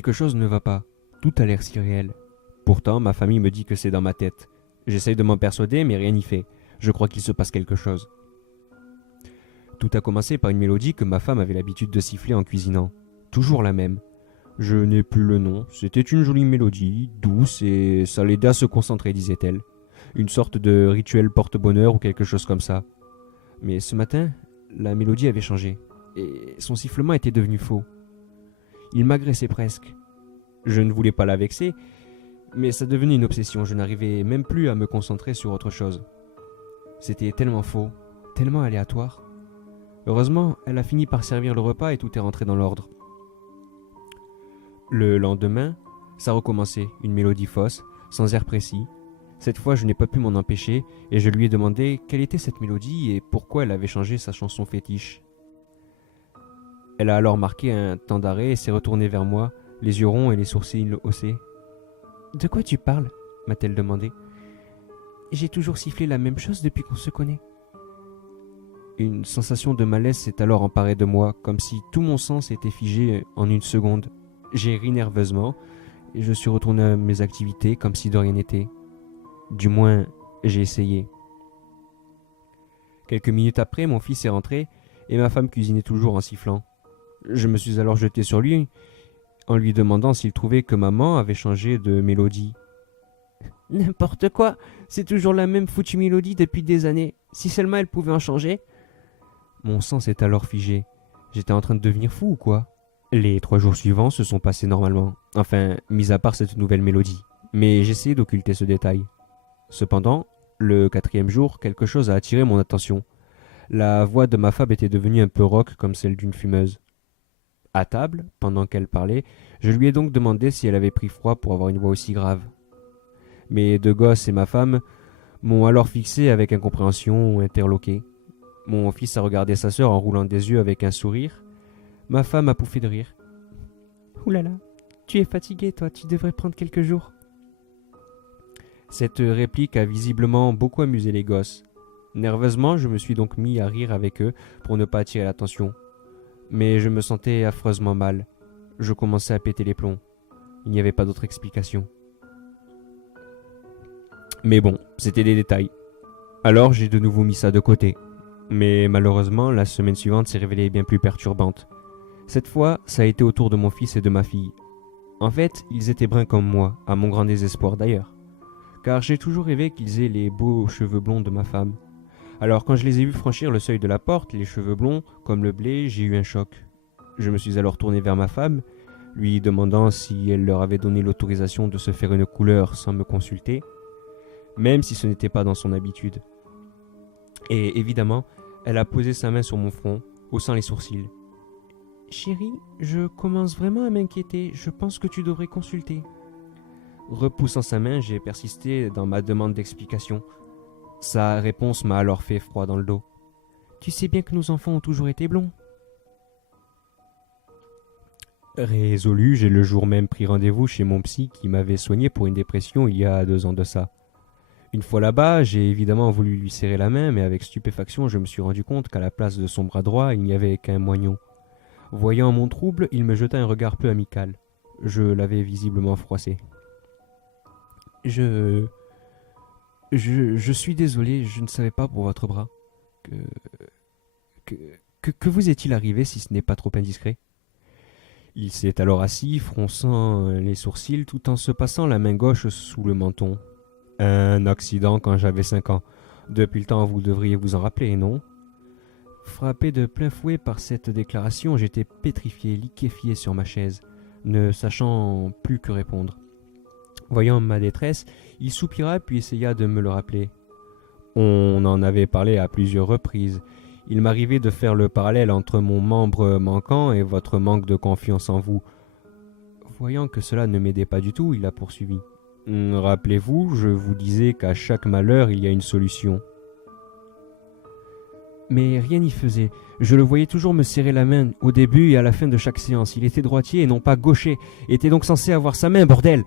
Quelque chose ne va pas. Tout a l'air si réel. Pourtant, ma famille me dit que c'est dans ma tête. J'essaye de m'en persuader, mais rien n'y fait. Je crois qu'il se passe quelque chose. Tout a commencé par une mélodie que ma femme avait l'habitude de siffler en cuisinant. Toujours la même. Je n'ai plus le nom. C'était une jolie mélodie, douce, et ça l'aidait à se concentrer, disait-elle. Une sorte de rituel porte-bonheur ou quelque chose comme ça. Mais ce matin, la mélodie avait changé, et son sifflement était devenu faux. Il m'agressait presque. Je ne voulais pas la vexer, mais ça devenait une obsession. Je n'arrivais même plus à me concentrer sur autre chose. C'était tellement faux, tellement aléatoire. Heureusement, elle a fini par servir le repas et tout est rentré dans l'ordre. Le lendemain, ça recommençait, une mélodie fausse, sans air précis. Cette fois, je n'ai pas pu m'en empêcher et je lui ai demandé quelle était cette mélodie et pourquoi elle avait changé sa chanson fétiche. Elle a alors marqué un temps d'arrêt et s'est retournée vers moi, les yeux ronds et les sourcils haussés. « De quoi tu parles ?» m'a-t-elle demandé. « J'ai toujours sifflé la même chose depuis qu'on se connaît. » Une sensation de malaise s'est alors emparée de moi, comme si tout mon sang s'était figé en une seconde. J'ai ri nerveusement et je suis retourné à mes activités comme si de rien n'était. Du moins, j'ai essayé. Quelques minutes après, mon fils est rentré et ma femme cuisinait toujours en sifflant. Je me suis alors jeté sur lui en lui demandant s'il trouvait que maman avait changé de mélodie. « N'importe quoi, c'est toujours la même foutue mélodie depuis des années. Si seulement elle pouvait en changer. » Mon sang s'est alors figé. J'étais en train de devenir fou ou quoi? Les 3 jours suivants se sont passés normalement. Enfin, mis à part cette nouvelle mélodie. Mais j'essayais d'occulter ce détail. Cependant, le 4e jour, quelque chose a attiré mon attention. La voix de ma femme était devenue un peu rauque comme celle d'une fumeuse. À table, pendant qu'elle parlait, je lui ai donc demandé si elle avait pris froid pour avoir une voix aussi grave. Mes 2 gosses et ma femme m'ont alors fixé avec incompréhension ou interloqué. Mon fils a regardé sa sœur en roulant des yeux avec un sourire. Ma femme a pouffé de rire. « Ouh là là, tu es fatigué, toi, tu devrais prendre quelques jours. » Cette réplique a visiblement beaucoup amusé les gosses. Nerveusement, je me suis donc mis à rire avec eux pour ne pas attirer l'attention. Mais je me sentais affreusement mal. Je commençais à péter les plombs. Il n'y avait pas d'autre explication. Mais bon, c'était des détails. Alors j'ai de nouveau mis ça de côté. Mais malheureusement, la semaine suivante s'est révélée bien plus perturbante. Cette fois, ça a été au tour de mon fils et de ma fille. En fait, ils étaient bruns comme moi, à mon grand désespoir d'ailleurs. Car j'ai toujours rêvé qu'ils aient les beaux cheveux blonds de ma femme. Alors quand je les ai vus franchir le seuil de la porte, les cheveux blonds, comme le blé, j'ai eu un choc. Je me suis alors tourné vers ma femme, lui demandant si elle leur avait donné l'autorisation de se faire une couleur sans me consulter, même si ce n'était pas dans son habitude. Et évidemment, elle a posé sa main sur mon front, haussant les sourcils. « Chérie, je commence vraiment à m'inquiéter, je pense que tu devrais consulter. » Repoussant sa main, j'ai persisté dans ma demande d'explication. Sa réponse m'a alors fait froid dans le dos. « Tu sais bien que nos enfants ont toujours été blonds. » Résolu, j'ai le jour même pris rendez-vous chez mon psy qui m'avait soigné pour une dépression il y a 2 ans de ça. Une fois là-bas, j'ai évidemment voulu lui serrer la main, mais avec stupéfaction, je me suis rendu compte qu'à la place de son bras droit, il n'y avait qu'un moignon. Voyant mon trouble, il me jeta un regard peu amical. Je l'avais visiblement froissé. Je suis désolé, je ne savais pas pour votre bras. Que vous est-il arrivé si ce n'est pas trop indiscret? Il s'est alors assis, fronçant les sourcils tout en se passant la main gauche sous le menton. Un accident quand j'avais 5 ans. Depuis le temps, vous devriez vous en rappeler, non? Frappé de plein fouet par cette déclaration, j'étais pétrifié, liquéfié sur ma chaise, ne sachant plus que répondre. Voyant ma détresse, il soupira puis essaya de me le rappeler. On en avait parlé à plusieurs reprises. Il m'arrivait de faire le parallèle entre mon membre manquant et votre manque de confiance en vous. Voyant que cela ne m'aidait pas du tout, il a poursuivi. Rappelez-vous, je vous disais qu'à chaque malheur, il y a une solution. Mais rien n'y faisait. Je le voyais toujours me serrer la main, au début et à la fin de chaque séance. Il était droitier et non pas gaucher, et était donc censé avoir sa main, bordel!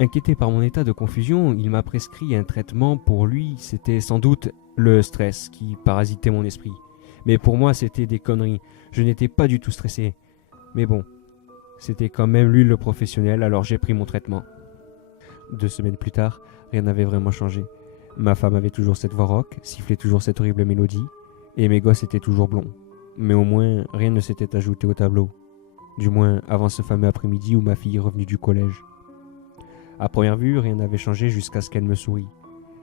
Inquiété par mon état de confusion, il m'a prescrit un traitement. Pour lui, c'était sans doute le stress qui parasitait mon esprit. Mais pour moi, c'était des conneries. Je n'étais pas du tout stressé. Mais bon, C'était quand même lui le professionnel, alors j'ai pris mon traitement. 2 semaines plus tard, rien n'avait vraiment changé. Ma femme avait toujours cette voix rauque, sifflait toujours cette horrible mélodie, et mes gosses étaient toujours blonds. Mais au moins, rien ne s'était ajouté au tableau. Du moins, avant ce fameux après-midi où ma fille est revenue du collège. À première vue, rien n'avait changé jusqu'à ce qu'elle me sourie.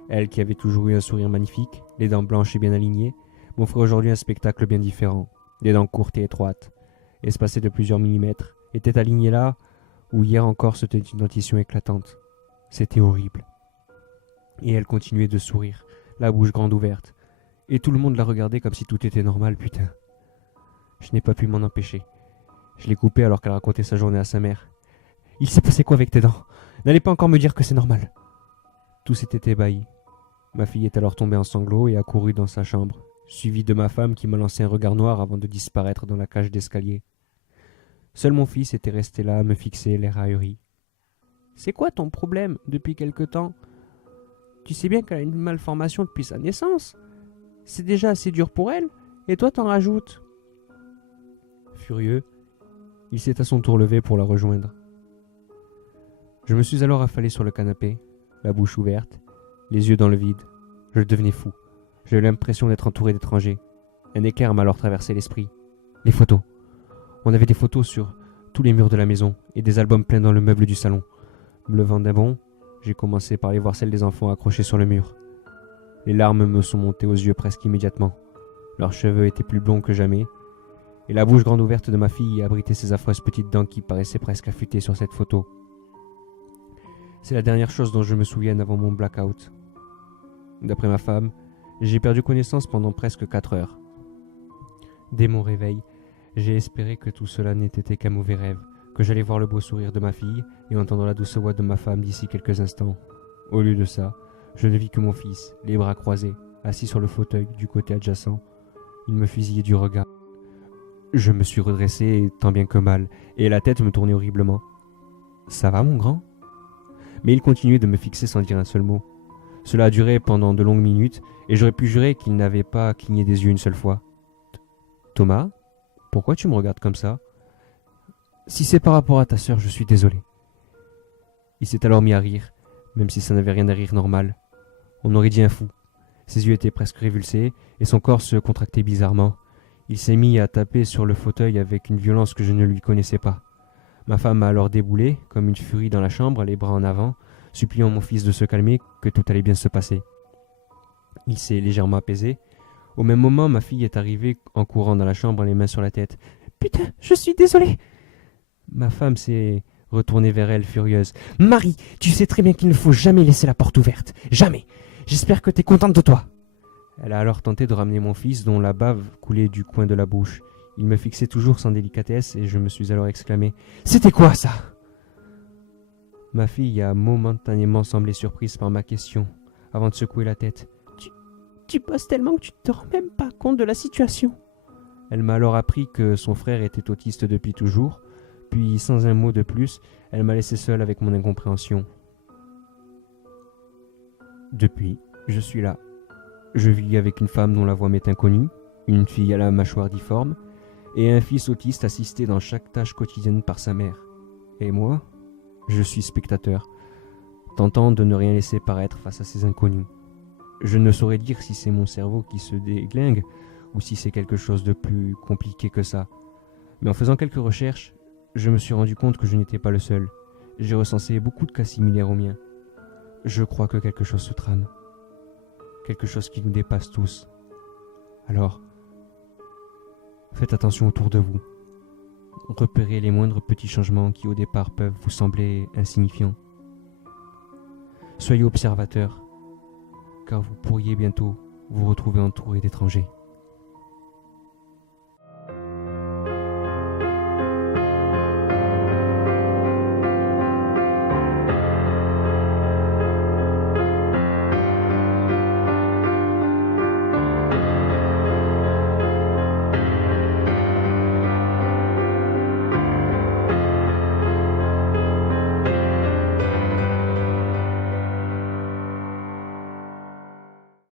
Elle, qui avait toujours eu un sourire magnifique, les dents blanches et bien alignées, m'offrait aujourd'hui un spectacle bien différent. Des dents courtes et étroites, espacées de plusieurs millimètres, étaient alignées là où hier encore se tenait une dentition éclatante. C'était horrible. Et elle continuait de sourire, la bouche grande ouverte. Et tout le monde la regardait comme si tout était normal, putain. Je n'ai pas pu m'en empêcher. Je l'ai coupée alors qu'elle racontait sa journée à sa mère. « Il s'est passé quoi avec tes dents? N'allez pas encore me dire que c'est normal. » Tous étaient ébahis. Ma fille est alors tombée en sanglots et a couru dans sa chambre, suivie de ma femme qui m'a lancé un regard noir avant de disparaître dans la cage d'escalier. Seul mon fils était resté là à me fixer, l'air ahuri. « C'est quoi ton problème depuis quelque temps? Tu sais bien qu'elle a une malformation depuis sa naissance. C'est déjà assez dur pour elle, et toi t'en rajoutes. » Furieux, il s'est à son tour levé pour la rejoindre. Je me suis alors affalé sur le canapé, la bouche ouverte, les yeux dans le vide. Je devenais fou. J'ai eu l'impression d'être entouré d'étrangers. Un éclair m'a alors traversé l'esprit. Les photos. On avait des photos sur tous les murs de la maison et des albums pleins dans le meuble du salon. Me levant d'un bond, j'ai commencé par aller voir celles des enfants accrochées sur le mur. Les larmes me sont montées aux yeux presque immédiatement. Leurs cheveux étaient plus blonds que jamais, et la bouche grande ouverte de ma fille abritait ses affreuses petites dents qui paraissaient presque affûtées sur cette photo. C'est la dernière chose dont je me souvienne avant mon blackout. D'après ma femme, j'ai perdu connaissance pendant presque 4 heures. Dès mon réveil, j'ai espéré que tout cela n'était qu'un mauvais rêve, que j'allais voir le beau sourire de ma fille et entendre la douce voix de ma femme d'ici quelques instants. Au lieu de ça, je ne vis que mon fils, les bras croisés, assis sur le fauteuil du côté adjacent. Il me fusillait du regard. Je me suis redressé tant bien que mal, et la tête me tournait horriblement. « Ça va, mon grand ?» Mais il continuait de me fixer sans dire un seul mot. Cela a duré pendant de longues minutes, et j'aurais pu jurer qu'il n'avait pas cligné des yeux une seule fois. « Thomas, pourquoi tu me regardes comme ça ? Si c'est par rapport à ta sœur, je suis désolé. » Il s'est alors mis à rire, même si ça n'avait rien à rire normal. On aurait dit un fou. Ses yeux étaient presque révulsés, et son corps se contractait bizarrement. Il s'est mis à taper sur le fauteuil avec une violence que je ne lui connaissais pas. Ma femme m'a alors déboulé, comme une furie dans la chambre, les bras en avant, suppliant mon fils de se calmer, que tout allait bien se passer. Il s'est légèrement apaisé. Au même moment, ma fille est arrivée en courant dans la chambre, les mains sur la tête. « Putain, je suis désolée !» Ma femme s'est retournée vers elle, furieuse. « Marie, tu sais très bien qu'il ne faut jamais laisser la porte ouverte. Jamais. J'espère que t'es contente de toi. » Elle a alors tenté de ramener mon fils, dont la bave coulait du coin de la bouche. Il me fixait toujours sans délicatesse et je me suis alors exclamé « C'était quoi ça ?» Ma fille a momentanément semblé surprise par ma question, avant de secouer la tête. Tu bosses tellement que tu ne te rends même pas compte de la situation. Elle m'a alors appris que son frère était autiste depuis toujours, puis sans un mot de plus, elle m'a laissé seule avec mon incompréhension. Depuis, je suis là. Je vis avec une femme dont la voix m'est inconnue, une fille à la mâchoire difforme, et un fils autiste assisté dans chaque tâche quotidienne par sa mère. Et moi, je suis spectateur, tentant de ne rien laisser paraître face à ces inconnus. Je ne saurais dire si c'est mon cerveau qui se déglingue ou si c'est quelque chose de plus compliqué que ça. Mais en faisant quelques recherches, je me suis rendu compte que je n'étais pas le seul. J'ai recensé beaucoup de cas similaires aux miens. Je crois que quelque chose se trame. Quelque chose qui nous dépasse tous. Alors, faites attention autour de vous. Repérez les moindres petits changements qui au départ peuvent vous sembler insignifiants. Soyez observateurs, car vous pourriez bientôt vous retrouver entouré d'étrangers.